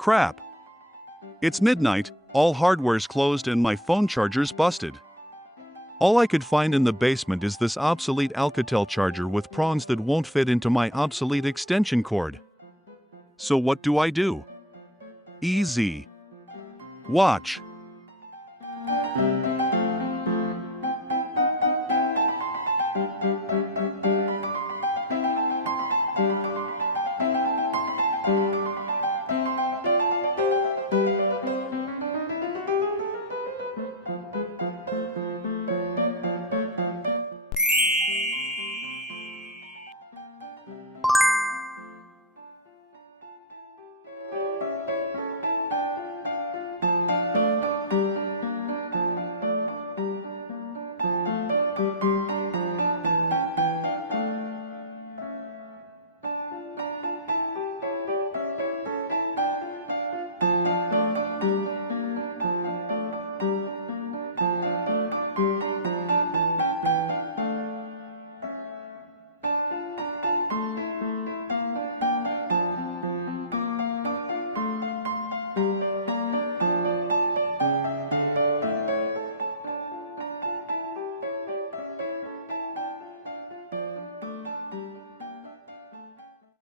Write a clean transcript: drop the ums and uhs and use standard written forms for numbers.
Crap! It's midnight, all hardware's closed and my phone charger's busted. All I could find in the basement is this obsolete Alcatel charger with prongs that won't fit into my obsolete extension cord. So what do I do? Easy. Watch.